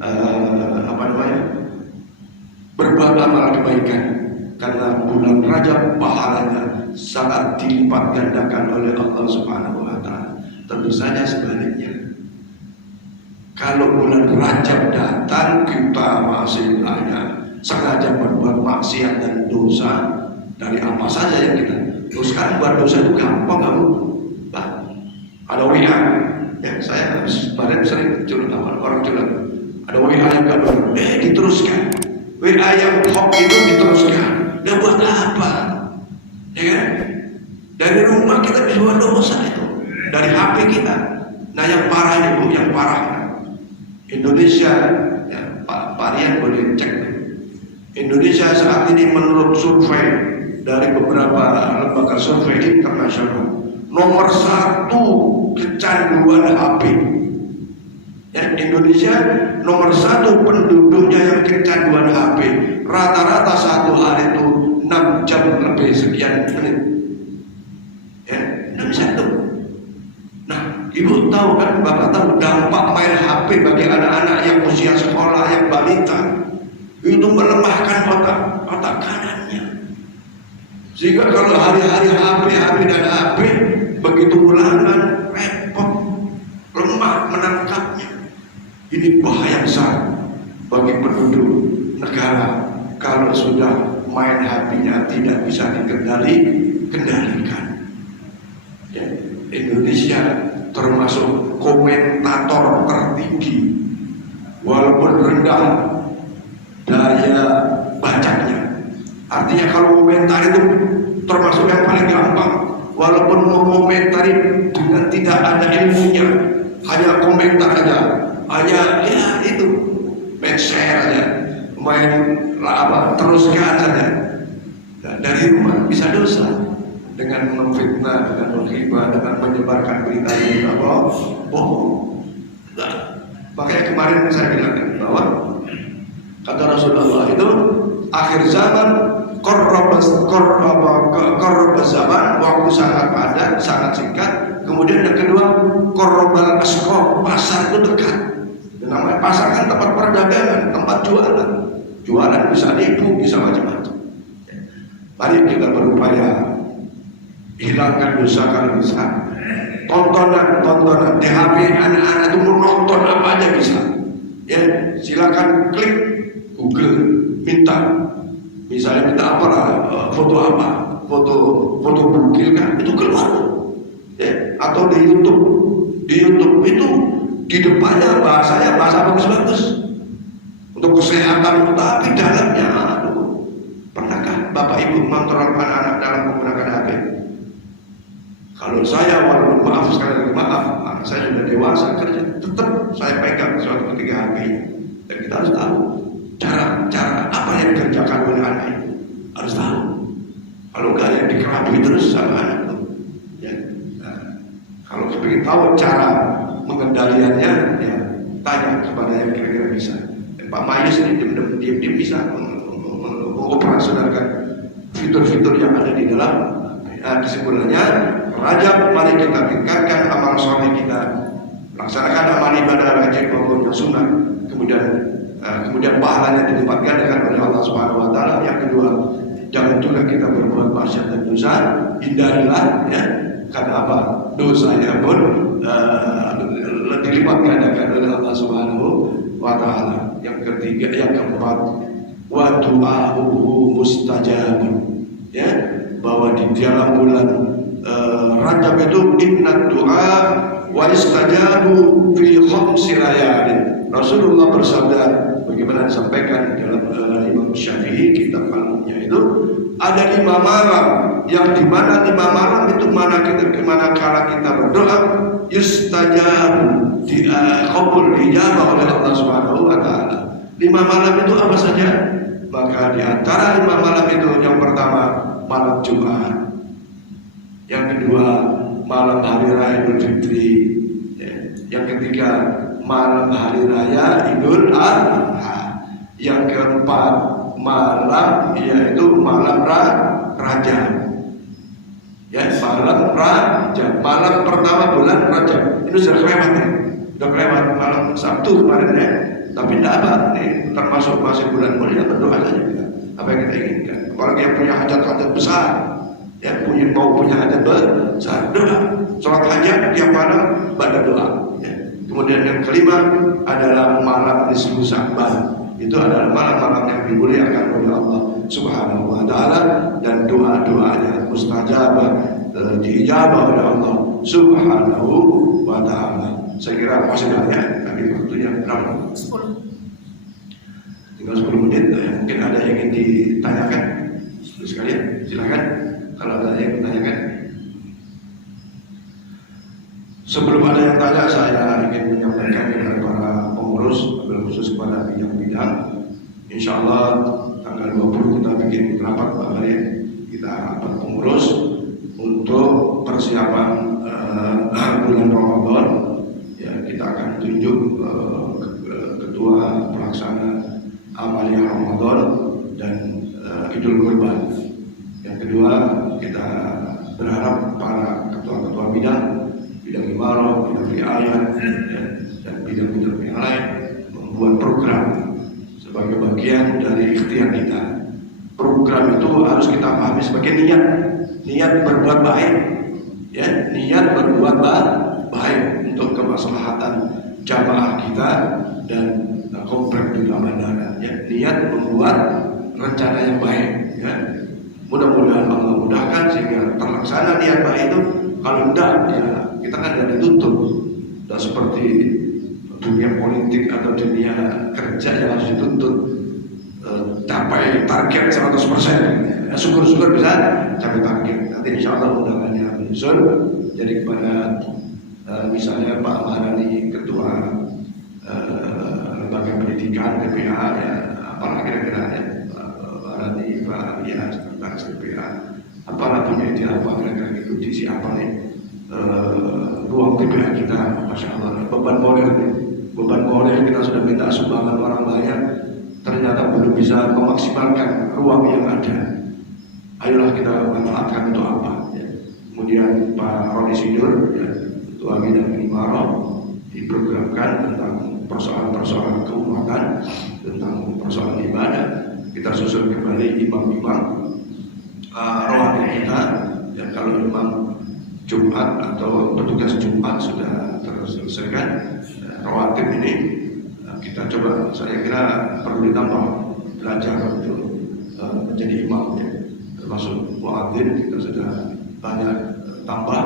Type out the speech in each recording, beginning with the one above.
apa namanya, berbuat amal kebaikan, karena bulan Rajab pahalanya sangat dilipat gandakan oleh Allah Subhanahu wa Ta'ala. Tentu saja sebaliknya, kalau bulan Rajab datang kita masih sengaja berbuat maksiat dan dosa dari apa saja yang kita. Terus sekarang buat dosa itu gampang, kamu. Ada WA, ya saya kemarin sering curhat sama orang curhat. Ada WA yang gak benar, diteruskan. WA yang hoax itu diteruskan. Dan buat apa? Ya kan? Dari rumah kita bisa buat dosa itu, dari HP kita. Nah yang parah ini Bu, yang parah Indonesia, ya, Pak Rian boleh cek. Indonesia saat ini menurut survei dari beberapa lembaga survei internasional, nomor 1 kecanduan HP. Ya, Indonesia nomor 1 penduduknya yang kecanduan HP. Rata-rata satu hari itu 6 jam lebih sekian menit. Ya, Indonesia itu. Nah, Ibu tahu kan, Bapak tahu dampak main HP bagi anak-anak yang usia sekolah, yang balita, itu melemahkan otak kanannya. Sehingga kalau hari-hari HP dan HP, begitu ulangan, repot, lemah menangkapnya. Ini bahaya besar bagi penduduk negara kalau sudah main HP-nya tidak bisa dikendalikan. Ya, Indonesia termasuk komentator tertinggi, walaupun rendah daya bacanya. Artinya kalau komentar itu termasuk yang paling gampang. Walaupun mau komentari dengan tidak ada ilmunya, hanya komentar aja, hanya ya itu, main share aja, main teruskan saja. Nah, dari rumah bisa dosa dengan memfitnah, dengan menghibah, dengan menyebarkan berita yang bohong. Nah, makanya kemarin saya bilang bahwa kata Rasulullah itu akhir zaman, korban zaman, waktu sangat padat, sangat singkat. Kemudian yang kedua, korban asqor, pasar itu dekat. Namanya pasar kan tempat perdagangan, tempat jualan. Jualan bisa nipu, bisa macam-macam. Mari kita berupaya hilangkan dosa kalau bisa. Tontonan di HP anak-anak itu menonton apa aja bisa. Ya, silakan klik Google, misalnya minta apa lah, foto apa, foto bukil kan, itu keluar. Ya, atau di YouTube itu di depannya bahasanya bahasa bagus-bagus untuk kesehatan, tapi dalamnya pernahkah Bapak Ibu mengontrolkan anak dalam menggunakan HP? Kalau saya, walaupun maaf sekali lagi maaf, saya sudah dewasa kerja, tetap saya pegang suatu ketika HP. Dan kita harus tahu cara apa yang dikerjakan oleh anak itu, harus tahu. Kalau enggak yang dikerabui terus sama anak itu. Ya. Nah, kalau ingin tahu cara mengendaliannya, ya tanya kepada yang kira-kira bisa. Pak Mayus ini diam-diam bisa mengoperasionalkan fitur-fitur yang ada di dalam. Kesimpulannya, Rajab mari kita tingkatkan amal soleh kita, laksanakan amal ibadah wajib maupun yang sunnah. Kemudian pahalanya dilipat gandakan oleh Allah Subhanahu wa Ta'ala. Yang kedua, jangan juga kita berbuat maksiat dan dosa, hindarilah, ya, karena apa? Dosanya pun dilipat gandakan oleh Allah Subhanahu wa Ta'ala. Yang ketiga, yang keempat, wa du'a'uhu mustajabun, ya, bahwa di dalam bulan Rajab itu inna du'a wa istajabu fi khamsi layalin. Rasulullah bersabda, bagaimana disampaikan di dalam Imam Syafi'i kitab Al-Mu'nya itu, ada 5 malam yang dimana 5 malam itu kemana kala kita berdoa istajabu, dikabul, dijabah oleh Allah Subhanahu wa Ta'ala. 5 malam itu apa saja? Maka di antara 5 malam itu, yang pertama malam Jumat, yang kedua malam hari raya Idul Fitri, yang ketiga malam hari raya Idul Adha, yang keempat malam yaitu malam Rajab. Ya, malam Rajab, malam pertama bulan Rajab. Ini sudah kelewat ya, sudah kelewat malam Sabtu kemarin ya. Tapi tidak apa, ini termasuk masih bulan mulia, berdoa saja kita apa yang kita inginkan. Apalagi yang punya hajat-hajat besar, ya punya hajat besar, doa. Sholat hajat tiap malam pada doa. Ya. Kemudian yang kelima adalah malam nisfu Sya'ban. Itu adalah malam-malam yang dimuliakan oleh Allah Subhanahu wa Ta'ala, dan doa-doanya mustajabah, diijabah oleh Allah Subhanahu wa Ta'ala. Saya kira masih banyak, tapi waktunya berapa? 10. Tinggal 10 menit. Mungkin ada yang ingin ditanyakan sekalian, silakan. Kalau ada yang ditanyakan. Sebelum ada yang tanya, saya ingin menyampaikan kepada para pengurus, khusus kepada bidang-bidang. Insya Allah tanggal 20 kita bikin rapat balik, kita rapat pengurus untuk persiapan bulan Ramadan. Ya, kita akan tunjuk ketua pelaksana Amaliyah Ramadan dan Idul Kurban. Yang kedua, kita berharap para ketua-ketua bidang imarah, bidang riayah, dan bidang-bidang yang lain membuat program sebagai bagian dari ikhtiar kita. Program itu harus kita pahami sebagai niat berbuat baik, ya, niat berbuat baik untuk kemaslahatan jamaah kita dan komplek di bandara, ya, niat membuat rencana yang baik, ya. Mudah-mudahan Allah mudahkan sehingga terlaksana niat baik itu. Kalau tidak, ya kita kan tidak ditutup. Dan seperti dunia politik atau dunia kerja yang harus dituntut capai target 100%. Ya, syukur-syukur bisa capai target. Nanti insya Allah undangannya menyusul. Jadi kepada misalnya Pak Maharani, Ketua Lembaga Pendidikan TPA, ya, apalah kira-kira ya, Pak Maharani, Pak Bias, tentang TPA, apalah punya ide apa kira-kira itu di siapa nih ruang TPA kita, masya Allah, beban moral kita sudah minta sumbangan orang banyak, ternyata belum bisa memaksimalkan ruang yang ada. Ayolah kita manfaatkan untuk apa? Ya. Kemudian Pak Roni Sidur, ya, Ketua Bidang Imarah, diprogramkan tentang persoalan-persoalan keuangan, tentang persoalan ibadah. Kita susun kembali imam-imam rawatib kita, dan kalau imam Jumat atau petugas Jumat sudah terselesaikan, rawatib ini kita coba, saya kira perlu ditambah belajar untuk menjadi imam, ya. Termasuk muadzin kita sudah banyak tambah,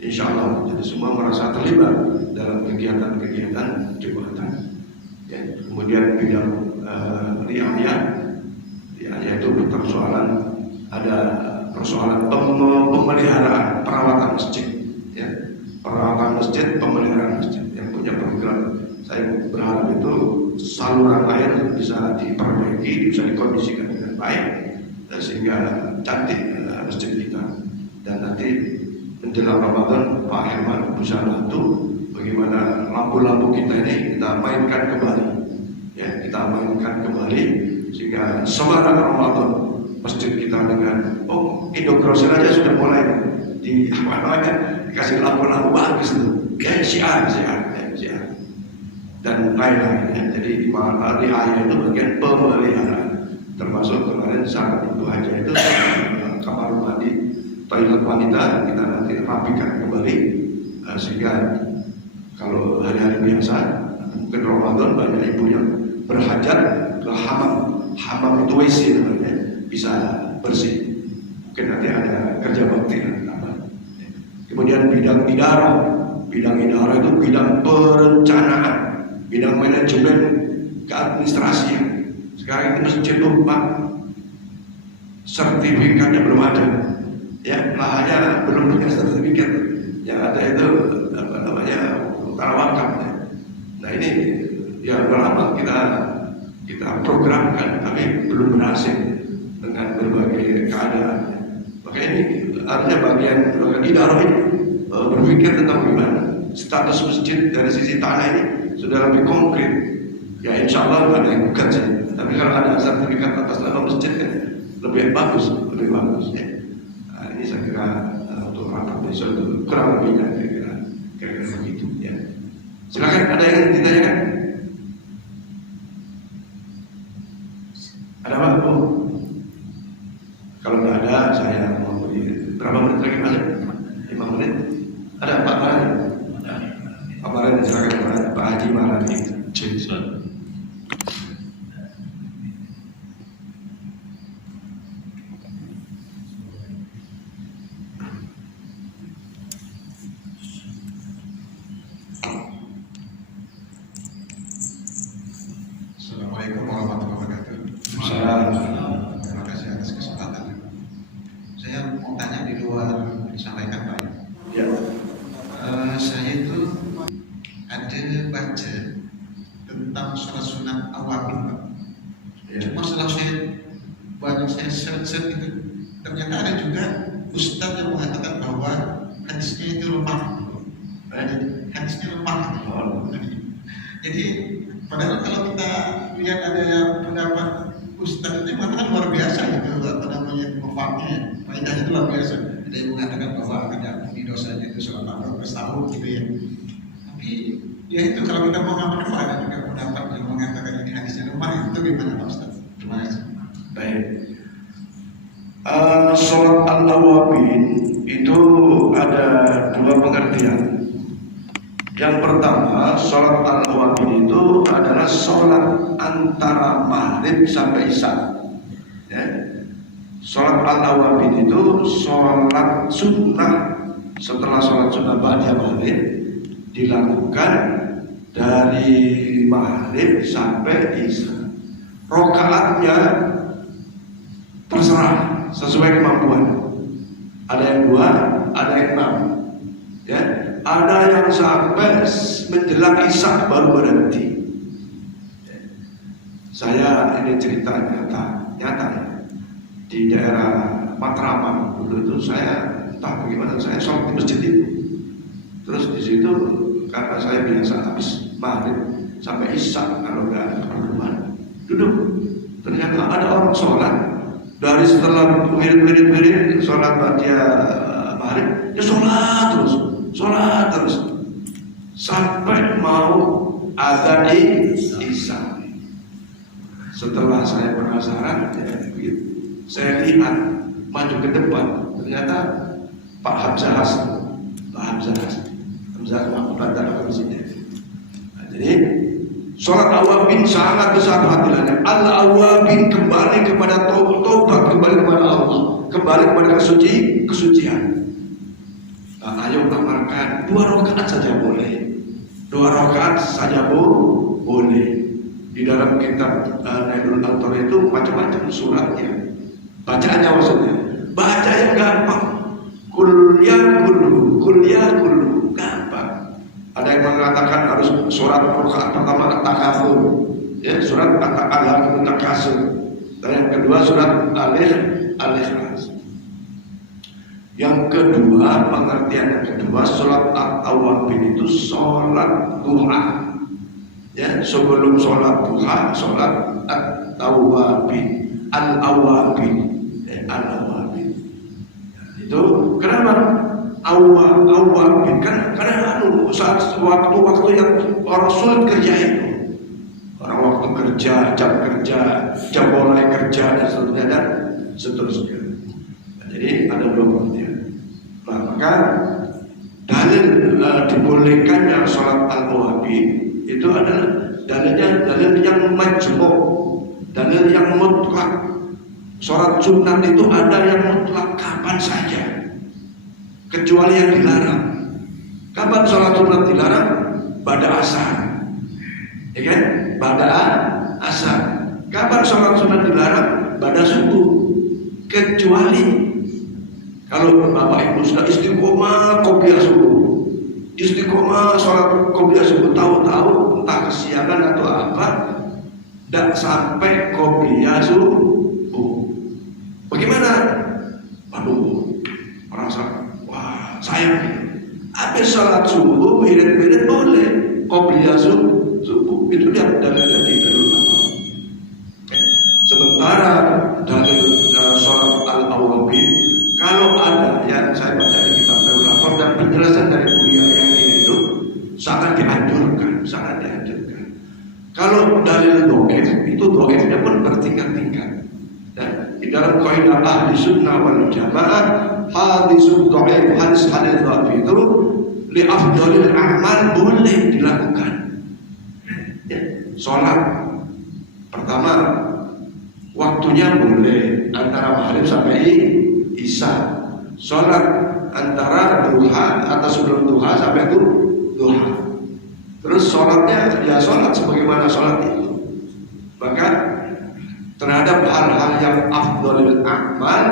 insya Allah. Jadi semua merasa terlibat dalam kegiatan-kegiatan Jumatan, ya. Kemudian bidang riayah itu persoalan, ada persoalan pemeliharaan, perawatan masjid, ya, perawatan masjid, pemeliharaan masjid. Yang punya program, saya berharap itu saluran air bisa diperbaiki, bisa dikondisikan dengan baik, sehingga cantik masjid kita. Dan nanti menjelang Ramadan, Pak Herman bisa bantu bagaimana lampu-lampu kita ini kita mainkan kembali, ya, kita mainkan kembali sehingga semangat Ramadan masjid kita dengan Indogrosir aja sudah mulai di dikasih lampu-lampu bagus itu, ya, syiar dan lain-lain, ya. Jadi riayah itu bagian pemeliharaan, termasuk kemarin saat Ibu Haja itu kamar mandi, toilet wanita kita nanti rapikan kembali, sehingga kalau hari-hari biasa mungkin Ramadan banyak ibu yang berhajat ke hamam itu WC namanya, bisa bersih. Mungkin nanti ada kerja bakti. Kemudian bidang idarah itu bidang perencanaan, bidang manajemen keadministrasian. Sekarang itu masjid Pak, sertifikatnya belum ada, ya, lahannya belum punya sertifikat. Yang ada itu apa namanya, utara wakaf, ya. Nah ini ya udah lama kita programkan, tapi belum berhasil dengan berbagai keadaan. Maka ini artinya bagian idarah ini berpikir tentang gimana status masjid dari sisi tanah ini sudah lebih konkret. Ya insya Allah ada yang bukan saja. Tapi kalau ada sertifikat atas nama masjid kan lebih bagus, ya. Nah, ini saya kira untuk rapat besok itu kurang lebihnya kira-kira begitu, ya. Silakan, ada yang ditanyakan? Assalamualaikum warahmatullahi wabarakatuh. Terima kasih atas kesempatan. Saya mau tanya di luar disampaikan Pak. Ya. Saya itu ada baca tentang sholat sunat awal Pak. Ya. Cuma setelah saya search itu ternyata ada juga ustadz yang mengatakan bahwa hadisnya itu lemah. Hadisnya lemah. Jadi padahal kalau kita lihat ada yang pendapat ustadz itu mengatakan luar biasa gitu, apa namanya mufaknya, faedahnya itu luar biasa. Ada yang mengatakan bahwa ada di dosanya itu selama 12 tahun gitu ya. Tapi ya itu kalau kita mau ngapain ada juga pendapat yang mengatakan ini hadisnya lemah, itu gimana Pak Ustadz? Terima kasih. Baik. Sholat al-awabin itu ada dua pengertian. Yang pertama, sholat al-awabin itu adalah sholat antara maghrib sampai isya. Ya. Sholat al-awabin itu sholat sunnah setelah sholat sunnah ba'da maghrib, dilakukan dari maghrib sampai isya. Rokaatnya terserah sesuai kemampuan. Ada yang 2, ada yang 6. Ya, ada yang sampai menjelang isya baru berhenti. Saya ini cerita nyata ya. Di daerah Matraman dulu itu saya entah bagaimana saya sholat di masjid itu. Terus di situ karena saya biasa habis maghrib sampai isya kalau nggak ada keperluan duduk. Ternyata ada orang sholat dari setelah wirid sholat baca maghrib, dia sholat terus sampai mau azan isya. Setelah saya penasaran, ya, begitu. Saya lihat maju ke depan, ternyata Pak Hamzah Bandar di sini. Nah, jadi sholat awabin sangat besar fadilahnya. Al-awabin kembali kepada taubat, kembali kepada Allah, kembali kepada kesucian. Nah, ayo amalkan 2 rakaat saja boleh. 2 rakaat saja boleh. Di dalam kitab Nailul Autor itu macam-macam suratnya. Bacaannya maksudnya. Baca yang gampang. Kul ya kullu gampang. Ada yang mengatakan harus surat rakaat pertama At-Takatsur, ya, surat Al-Takasur. Dan yang kedua surat Al-Ikhlas. Yang kedua, pengertian yang kedua, sholat at-tawabin itu sholat duha. Ya, sebelum sholat duha, sholat at-tawabin, al-awabin, al-awabin. Itu kenapa? Awabin karena saat waktu yang orang sulit kerja itu, orang waktu kerja, jam mulai kerja dan seterusnya. Jadi ada 2 pengertian. Nah, maka dalil dibolehkannya sholat al-awabin itu adalah dalil yang majmuk, dalil yang mutlak. Sholat sunat itu ada yang mutlak kapan saja, kecuali yang dilarang. Kapan sholat sunat dilarang? Pada asar, ya kan? Pada asar. Kapan sholat sunat dilarang? Pada subuh, kecuali kalau bapak ibu sudah istiqomah qobliyah subuh, istiqomah sholat qobliyah subuh, tahu-tahu entah kesiangan atau apa, tidak sampai qobliyah subuh. Bagaimana? Aduh, merasa wah sayang. Habis sholat subuh, wirid boleh, qobliyah subuh itu dia dalilnya di dalam apa? Sementara dalil sholat al-awabin, kalau ada yang saya baca di kitab Al-Qur'an dan penjelasan dari kuliah yang itu sangat dianjurkan. Kalau dalil do'if itu do'ifnya pun bertingkat-tingkat. Dan di dalam kaidah ahli sunnah wal jamaah, hadis do'if, hadis do'if itu li afdalil amal boleh dilakukan. Ya, sholat pertama waktunya boleh antara maghrib sampai isya. Sholat antara duha atau sebelum duha sampai duha. Terus sholatnya ya sholat sebagaimana sholat itu. Maka hal-hal yang afdhalul amal,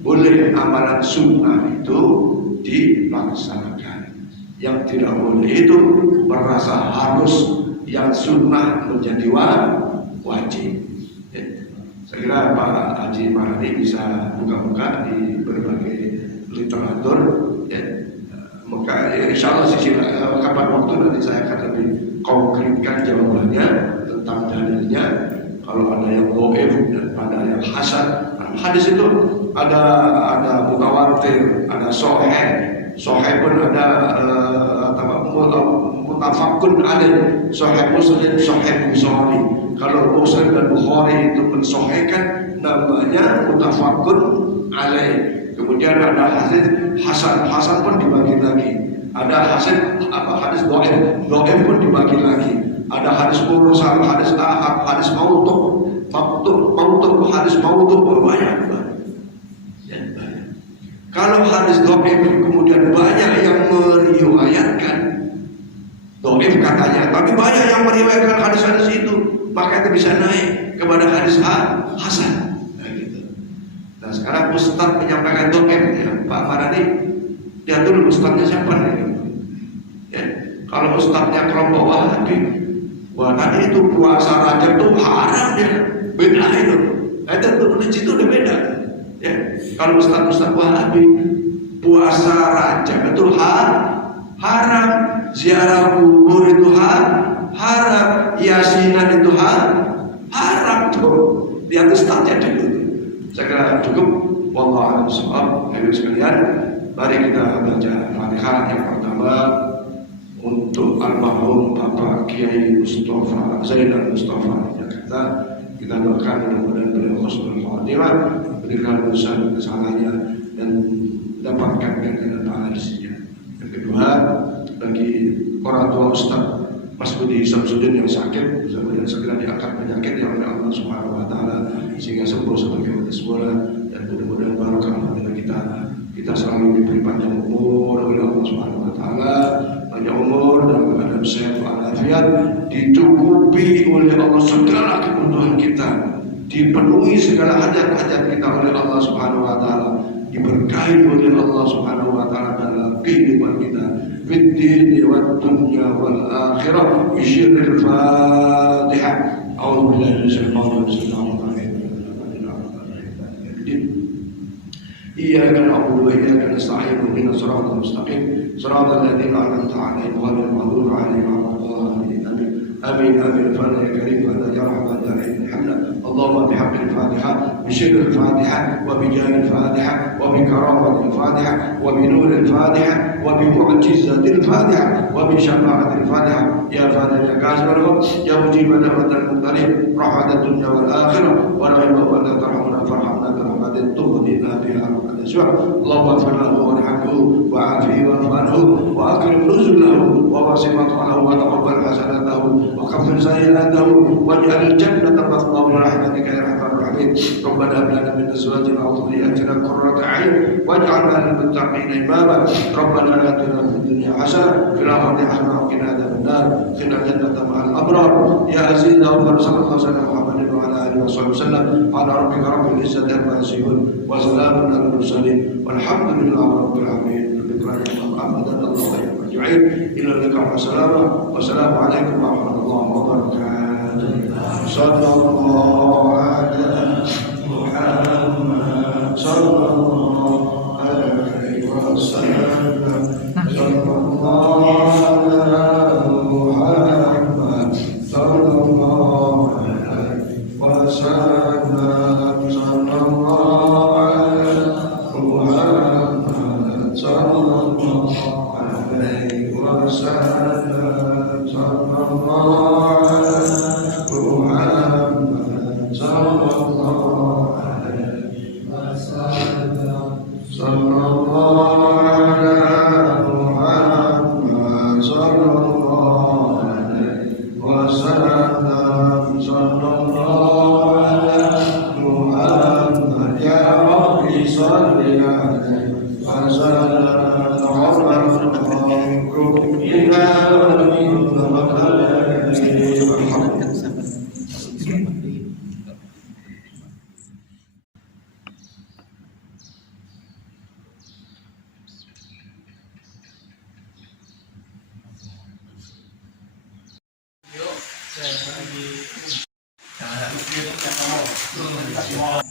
boleh amalan sunnah itu dilaksanakan. Yang tidak boleh itu merasa harus yang sunnah menjadi wajib. Saya kira Pak Haji Mahdi bisa buka-buka di berbagai literatur. Maka insya Allah kapan waktu nanti saya akan lebih konkretkan jawabannya tentang dalilnya. Kalau ada yang dhaif dan ada yang hasan. Hadis itu ada mutawatir, ada sahih pun ada mutafaqun alaih, sahih Muslim, sahih Bukhari. Kalau Muslim dan Bukhari itu mensahihkan, namanya mutafaqun alaih. Kemudian ada hadis hasan pun dibagi lagi. Ada hadis dhaif pun dibagi lagi. Ada hadis mursal, hadis ahad, hadis maudhu, hadis maudhu, banyak. Kalau hadis dhaif kemudian banyak yang meriwayatkan dhaif katanya, tapi banyak yang meriwayatkan hadis-hadis itu, maka itu bisa naik kepada hadis hasan. Nah sekarang Ustaz menyampaikan dhaif ya, Pak Marani, dia dulu Ustaznya siapa nih? Ya, kalau Ustaznya kelompok Wahabi, wah tadi itu puasa Rajab itu haram ya, beda itu. Itu di situ udah beda. Ya, kalau Ustaz Wahabi puasa Rajab itu haram, ziarah kubur itu haram, yasinan itu haram tuh. Lihat Ustaznya dulu. Saya kira cukup. Wallahu a'lam bishawab. Ayo sekalian, mari kita baca Fatihah yang pertama untuk almarhum Bapak Kiai Mustafa Zainal Mustafa Jakarta. Kita doakan mudah-mudahan beliau husnul khatimah, berikan dosa dan kesalahannya dan dapatkan ganjaran pahala di sisinya. Yang kedua, bagi orang tua Ustaz Mas Budi Samsudin yang sakit, mudah-mudahan segera diangkat penyakitnya oleh Allah Subhanahu wa taala sehingga sembuh sebagaimana semula, dan mudah-mudahan barokah pada kita selalu diberi panjang umur oleh Allah Subhanahu wa taala, panjang umur dan keadaan sehat walafiat, dicukupi oleh Allah segala kebutuhan kita, dipenuhi segala hajat-hajat kita oleh Allah Subhanahu wa taala, diberkahi oleh Allah Subhanahu wa taala dalam kehidupan kita fid din wad dunya wal akhirah. Bisyiril Fatihah. A'udzu billahi minasyaitonir rajim. إياك نعبد وإياك نستعين اهدنا الصراط المستقيم صراط الذين أنعمت عليهم غير المغضوب عليهم ولا الضالين آمين آمين. فأنا يا كريم فأنا يا رحمن يا رحيم الحمد. اللهم بحق الفاتحة، بشر الفاتحة، وبجاه الفاتحة، وبكرامة الفاتحة، وبنور الفاتحة، وبمعجزة الفاتحة، وبشفاعة الفاتحة. يا فاتح يا كاشف الغم، يا مجيب دعوة المضطرين، رحمة الدنيا والآخرة، ورحمة أن ترحمنا فارحمنا برحمة تغنينا بها رحمة الشوع. اللهم اغفر له وارحمه وعافه واعف عنه وأكرم نزله ووسع مطعمه وتقبل حسناته وكفر سيئاته واجعل الجنة مثواه برحمتك يا أرحم الراحمين. ربنا هب لنا من أزواجنا وذرياتنا قرة أعين واجعلنا للمتقين إماما. ربنا آتنا في الدنيا حسنة وفي الآخرة حسنة وقنا عذاب النار. قنا الجنة مع الأبرار. يا عزيز أوفر صلى الله عليه محمد وعلى آله وصحبه وسلم. على ربك رب العزة عما يصفون وسلام على المرسلين والحمد لله رب العالمين. بذكرك محمد الله أجمعين. إلى اللقاء والسلامة. والسلام عليكم ورحمة الله وبركاته. صلى الله على محمد صلى الله عليه وسلم. صلى الله على محمد صلى الله عليه وسلم. صلى الله على محمد صلى الله عليه وسلم. صلى الله على محمد صلى الله عليه وسلم. صلى الله على محمد صلى الله عليه وسلم. صلى الله على محمد يا رب صل عليه وسلم. Jangan lupa